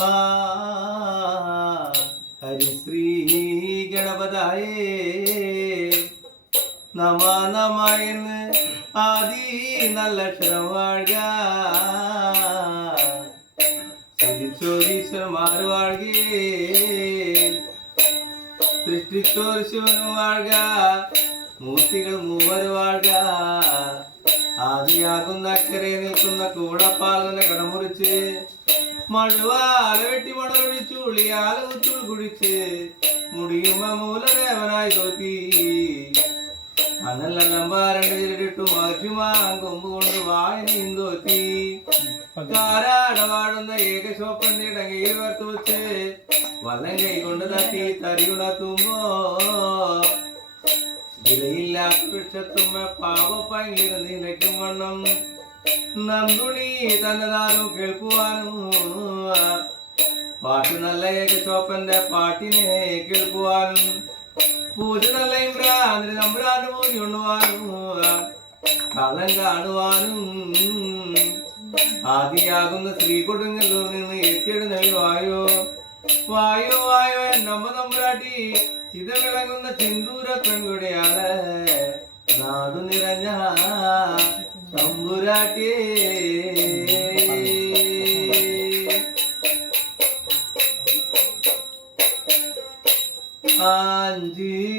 ആ ഹരിശ്രീ ഗണപതായേ നമ നമ എന്ന് ആദി നല്ലക്ഷരം വാഴുക ചോദീശ്വരന്മാർ വാഴുകേ സൃഷ്ടിച്ചോർ ശിവനും വാഴുക മൂർത്തികൾ മൂവർ വാഴുക ആദിയാകുന്ന അക്കരെ നിൽക്കുന്ന കൂടപ്പാലനെ കടമുറിച്ച് മഴുവാല വെട്ടി മണലൊഴിച്ചു ഉളിയാല ഉച്ചുൾ കുഴിച്ച് മുടിയുമ്പ മൂലദേവനായി തോറ്റി അനല്ലമ്പാരണ്ട് ചിരടിട്ടു മറ്റുമാങ്കൊമ്പ് കൊണ്ട് വായനയും തോറ്റി കാരാട വാഴുന്ന ഏകശോപ്പന്റെ ഇടങ്ങയിൽ വേർത്ത് വെച്ച് വല്ലം കൈ കൊണ്ട് തട്ടി തരിയുണത്തുമ്പോ വിലയില്ലാത്ത വൃക്ഷത്തുമ്മ പാവപ്പങ്കിന് നിലയ്ക്കും വണ്ണം നന്ദുണി തന്നതാനും കേൾക്കുവാനും പാട്ട് നല്ല ഏകശോപ്പന്റെ പാട്ടിനെ കേൾക്കുവാനും പൂജ നല്ല ഇമ്രാന് നമ്പ്രാന് പൂജ ഉണ്ണുവാനും കള്ളം കാണുവാനും ആദിയാകുന്ന ശ്രീ കൊടുങ്ങല്ലൂർ നിന്ന് എത്തിയെഴുന്നള്ളി വായോ വായോ വായോ നമ്മ നമ്പ്രാട്ടി ചിത വിളങ്ങുന്ന സിന്ദൂര പെൺകുടിയാണ് നാടു നിറഞ്ഞ തമ്പുരാട്ടിയേ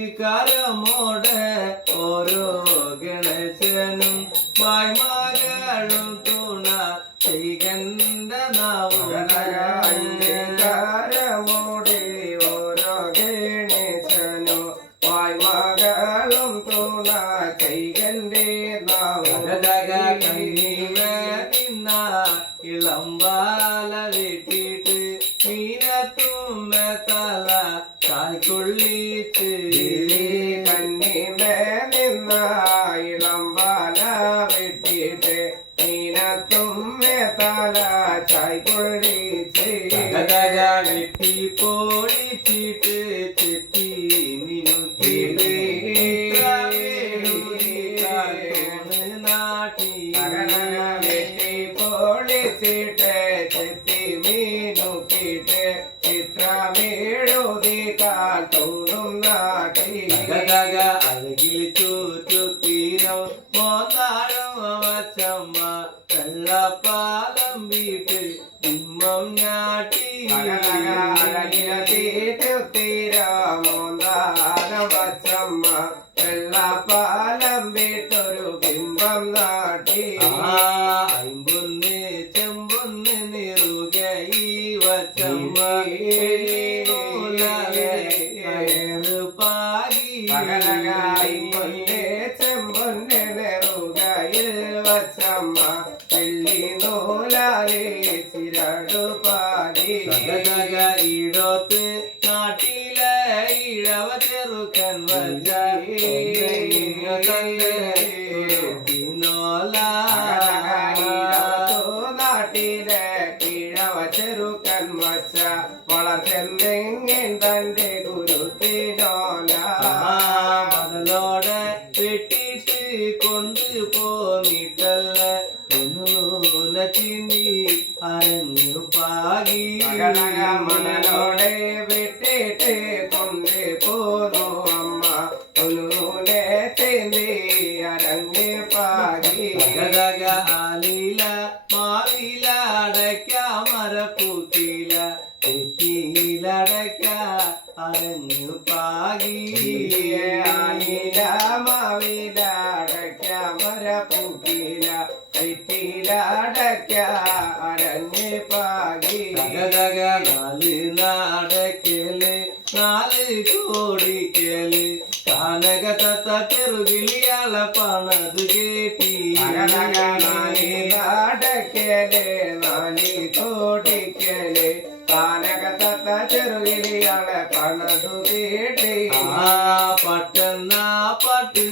ആഞ്ചിക്കാരമോടെ ഓരോ ഗണേശനും വായ്മകളും തുണ ചെയ്കണ്ട നാവുകാരമോടെ ഓരോ ഗണേശനും വായ്മകളും തുണ ചെയ്കണ്ടേ നാവുക ഇളമ്പാല വെട്ടിട്ട് മീനത്തുമ്മ തല തായ്ക്കൊള്ളിച്ച് കണ്ണിമേ നിന്ന ഇളമ്പാല വെട്ടിട്ട് മീനത്തുമ്മ തല ചായ്ക്കൊള്ളിച്ച് വെട്ടി പൊളിച്ചിട്ട് ചെത്തി മിനുക്കിട്ട് നാട്ടി വെട്ടി പൊളിച്ചിട്ട് ചെത്തി മീനുക്കിട്ട് ചിത്രമേഴുതി കാത്തോടും നാട്ടി അഴകിൽ ചൂറ്റുത്തീരം മോന്താഴം വച്ചമ്മ വെള്ളപ്പാലം വീട്ട് ഉമ്മം ഞാട്ടി ചുത്തീരം മോന്താഴം വച്ചമ്മ വെള്ളപ്പാലം വീട്ടൊരു ബിംബം നാട്ടി അമ്പൊന്ന് ചെമ്പൊന്ന് നിറുകൈ വച്ചമ്മ ചെമ്പൊന്ന് നെറുകയിൽ വച്ചമ്മ വെള്ളി നൂലാലേ ചിരടു പാടി ഇടത്ത് നാട്ടിലെ ഇഴവ ചെറുക്കൻ വച്ച നാട്ടിലെ ഇഴവ ചെറുക്കൻ വച്ച വളർച്ചെന്തെങ്കിലും തന്റെ ഗുരുത്തിനോല മണലോടെ വെട്ടിട്ട് കൊണ്ടുപോന്നിട്ടല്ല ഒന്നൂല ചിന്തി അരങ്ങു പാകി മണലോടെ വെട്ടിട്ട് കൊണ്ട് പോന്നു അമ്മ ഒന്നൂലെ ചിന്തി അരങ്ങ് പാകി ആലില മാവില അടയ്ക്ക മരപ്പൂത്തില തെറ്റിയിലടയ്ക്ക അരങ്ങു പാകി ആലില മാവില അടയ്ക്ക മരപ്പൂത്തില തെറ്റിയിലടയ്ക്ക അരങ്ങ് പാകി നാല് നാടക്കല് 4 കോടിക്കല് കാനക തത്ത ചെറുകിളിയാള പണത് കേട്ടി നാടക്കല് 4 കോടിക്കല് കാനക തത്ത ചെറുകിളിയാള പണതു കേട്ടി പട്ടെന്ന പാട്ട്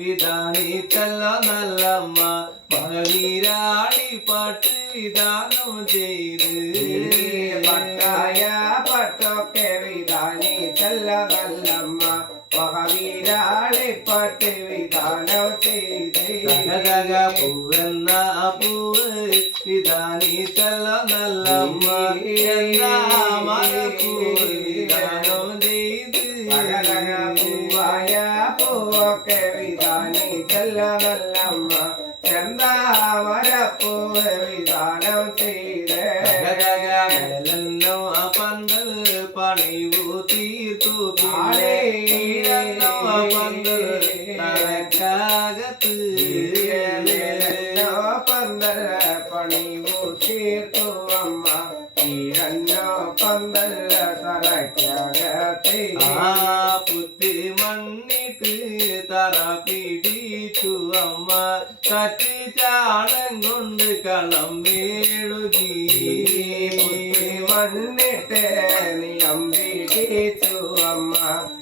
വിധാനിച്ചല്ല നല്ലമ്മ മകവീരാളി പാട്ട് വിധാനം ചെയ്ത് പട്ടായ പട്ടൊക്കെ വിധാനിച്ചല്ല നല്ലമ്മ മകവീരാ താളിപ്പാട്ട് വിധാനം ചെയ്ത് പൂവെന്ന പൂവ് വിധാനിച്ചല്ല നല്ലമ്മ വിധാനം ചെയ്ത് പൂവായ പൂവൊക്കെ വിധാനിച്ചല്ല നല്ലമ്മ ചെന്താമരപ്പൂവ് വിധാനം ചെയ്ത് പന്തൽ പണിവു തീർത്തു പന്തൽ തലക്കാകത്ത് പന്തൽ പണിവു തീർത്തു അമ്മ ഈഴന്നോ പന്തൽ തലക്കാകത്ത് പുത്തി മണ്ണിട്ട് തറ പിടിച്ചു അമ്മ കത്തി ചാണം കൊണ്ട് കളം മേഴുകി മണ്ണിട്ട് നിയം പിടിച്ചു അമ്മ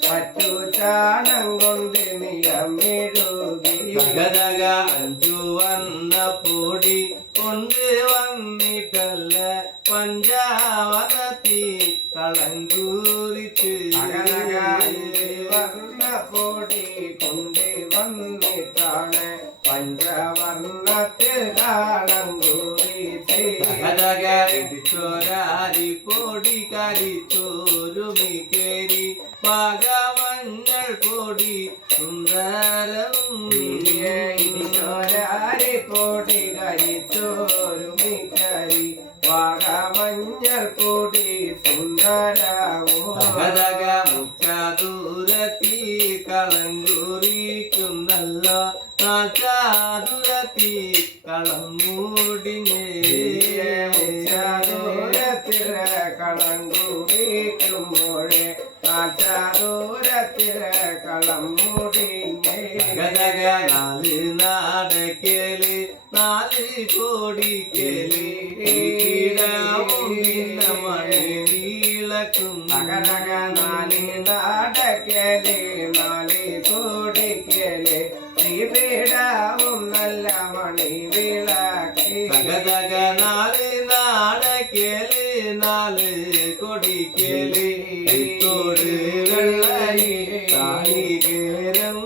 മറ്റു ചാണം കൊണ്ട് നിയം മെഴുകി അഞ്ചു വന്ന പൊടി കൊണ്ട് വന്നിട്ടല്ല പഞ്ചാവനത്തി കളങ്കൂരിച്ച് വർണ്ണ പൊടി കൊണ്ട് വന്നിട്ടാണ് പഞ്ചവർണ്ണത്തിൽ കളങ്കൂരിച്ച് ചോരാരി പൊടി കരിച്ചോരുമി കേരി മകമഞ്ഞൾ പൊടി സുന്ദരം ചോരാരി പൊടി കരിച്ചോരുമി കരി മഞ്ഞൾ പൊടി സുന്ദരമോ മുച്ചാദൂരത്തി കളങ്കുറിക്കുന്നല്ലോ നാച്ചാദൂരത്തി കളം മൂടിഞ്ഞേ ദൂരത്തില കളം കുടിക്കുമ്പോഴേ ദൂരത്തില കളം മുടിഞ്ഞേ നാല് നാടക്കേല് നാല് കോടിക്കേല് മണി വീളക്കും നാല് നാടക്കേല് നാല് കോടിക്കേല് ശ്രീപീഠവും നല്ല മണി വിളക്കി നാല് നാടക്കേല് നാല് കൊടിക്കേല് തോട് വെള്ളരി താളികേരം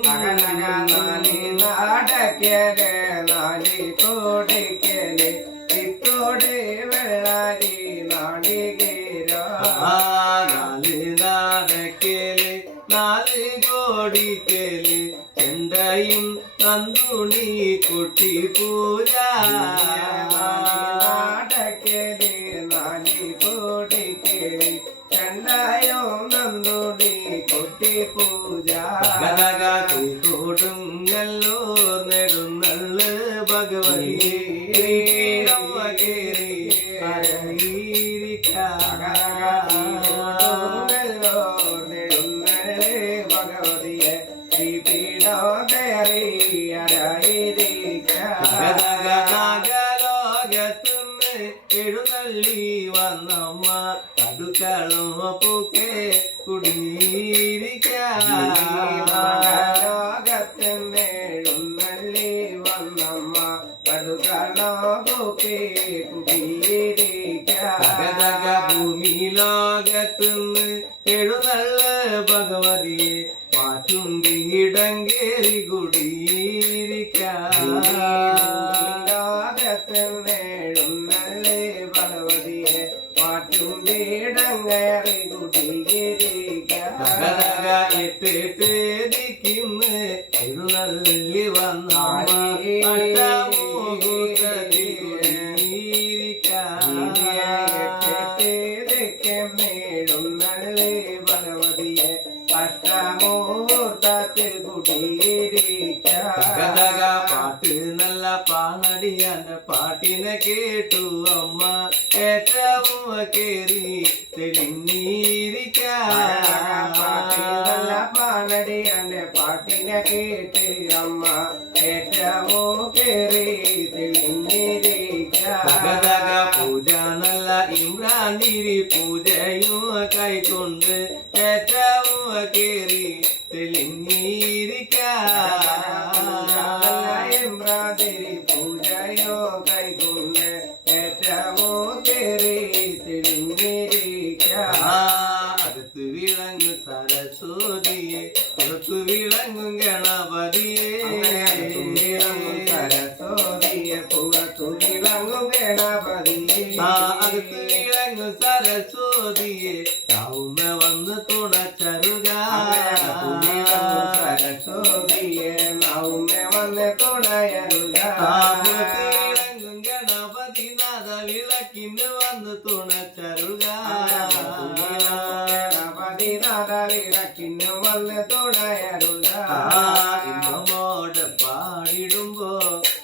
നാല് നാടക്കേല് നാല് കോടിക്കേല് ചിത്തോട് വെള്ളരി നാളികേരോ നാല് നാടക്കേല് നാല് കോടിക്കേല് ചെണ്ടയും നന്ദുണി കുട്ടി പൂജ നാടക്കേല് നാല് കോടിക്കേല് ചെണ്ടയോ നന്ദുണി കുട്ടി പൂജ കൊടുങ്ങല്ലൂർ നെടുന്നള്ള് ഭഗവതി കേറി ഭഗവതിയെ നാഗലോകത്തുന്ന് എഴുന്നള്ളി വന്നമ്മ കടുക്കളോ പൂക്കെ കുടിയിരിക്കലോകത്തുന്ന് എഴുന്നള്ളി വന്നമ്മ കടുക്കളോ പൂക്കെ കുടിയിരിക്ക ഭൂമി ലോകത്തുന്ന് എഴുന്നള്ള ഭഗവതിയെ മാറ്റും വീടം കേറി കുടിയിരിക്കുന്നേഴുന്നള്ളി ഭഗവതിയെ മാറ്റും വീടം കയറി കുടിയിരിക്കിട്ട് ദിക്കിന്ന് എഴുന്നള്ളി വന്ന മേഴുന്നള്ളി ഭഗവതിയെ അഷ്ടമൂർത്തത്തിൽ പാട്ട് നല്ല പാടിയാന്റെ പാട്ടിനെ കേട്ടു അമ്മ ഏറ്റവും കേറി നല്ല പാടിയാന്റെ പാട്ടിനെ കേട്ട് അമ്മ ഏറ്റവും കേറി പൂജ നല്ല ഇമ്രാന്തിരി പൂജയും കൈക്കൊണ്ട് ഏറ്റവും കേറി ഇമ്രാന്തിരി പൂജയോ കൈകൊണ്ട് ഏറ്റവും കേറി അടുത്ത് വിളങ്ങു സരസ്വതിയെ പുറത്തു വിളങ്ങും സരസ്വതിയെ കാവുമ്മ വന്ന് തുണച്ചരുക സരസ്വതിയെ നാവുമ്മ വന്ന് തുണയരുക വിളങ്ങും ഗണപതി നാഥ വിളക്കിന് വന്ന് തുണച്ചരുക ഗണപതിനാഥ വിളക്കിന് വന്ന് തുണയരുക ഇമ്പമോടെ പാടിടുമ്പോ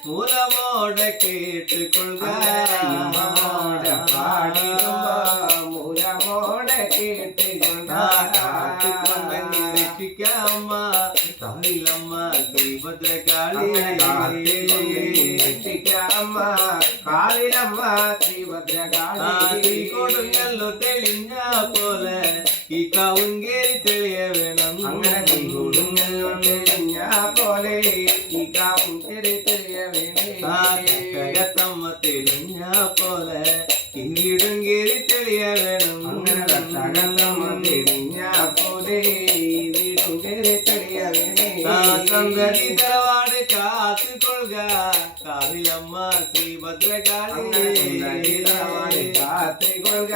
മൂലമോടെ കേട്ടുകൊള്ളുക പാടിടുമ്പോ മൂലമോടെ കേട്ടുകൊണ്ട രക്ഷിക്കാമ്മ തമിഴമ്മ ശ്രീഭദ്രകാളി രക്ഷിക്കാമ്മ കാവിലമ്മ ശ്രീഭദ്രകാളി കൊടുങ്ങല്ലോ തെളിഞ്ഞ പോലെ ഈ കവുങ്കേരി തെളിയ വേണം അങ്ങനെ കൊടുങ്ങല്ലോ തെളിഞ്ഞ പോലെ ഈ കാവുങ്കേരി തെളിയ വേണം തെളിഞ്ഞ പോലെ ഈ വീടുങ്കേരി തെളിയ വേണം അങ്ങനെ രക്ഷകത്തമ്മ തെളിഞ്ഞ പോലെ വീടും കേറി തെളിയ സന്തതി തറവാട് കാത്തുകൊള്ളുക കാവിലമ്മ ശ്രീഭദ്രകാളി കാത്തുകൊള്ളുക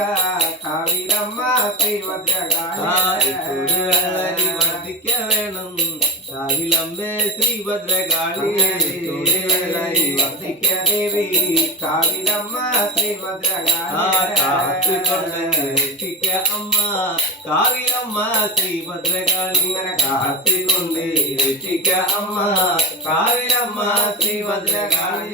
കാവിലമ്മ ശ്രീഭദ്രകാളി വർദ്ധിക്ക വേണം കാവിലമ്മേ ശ്രീഭദ്രകാളി വർദ്ധിക്ക ദേവി കാവിലമ്മ ശ്രീഭദ്രകാളി കാത്തുകൊണ്ട് രക്ഷിക്ക അമ്മ കാവിലമ്മ ശ്രീഭദ്രകാളി കാത്തുകൊണ്ട് രക്ഷിക്ക അമ്മ കാവിലമ്മ ശ്രീഭദ്രകാളി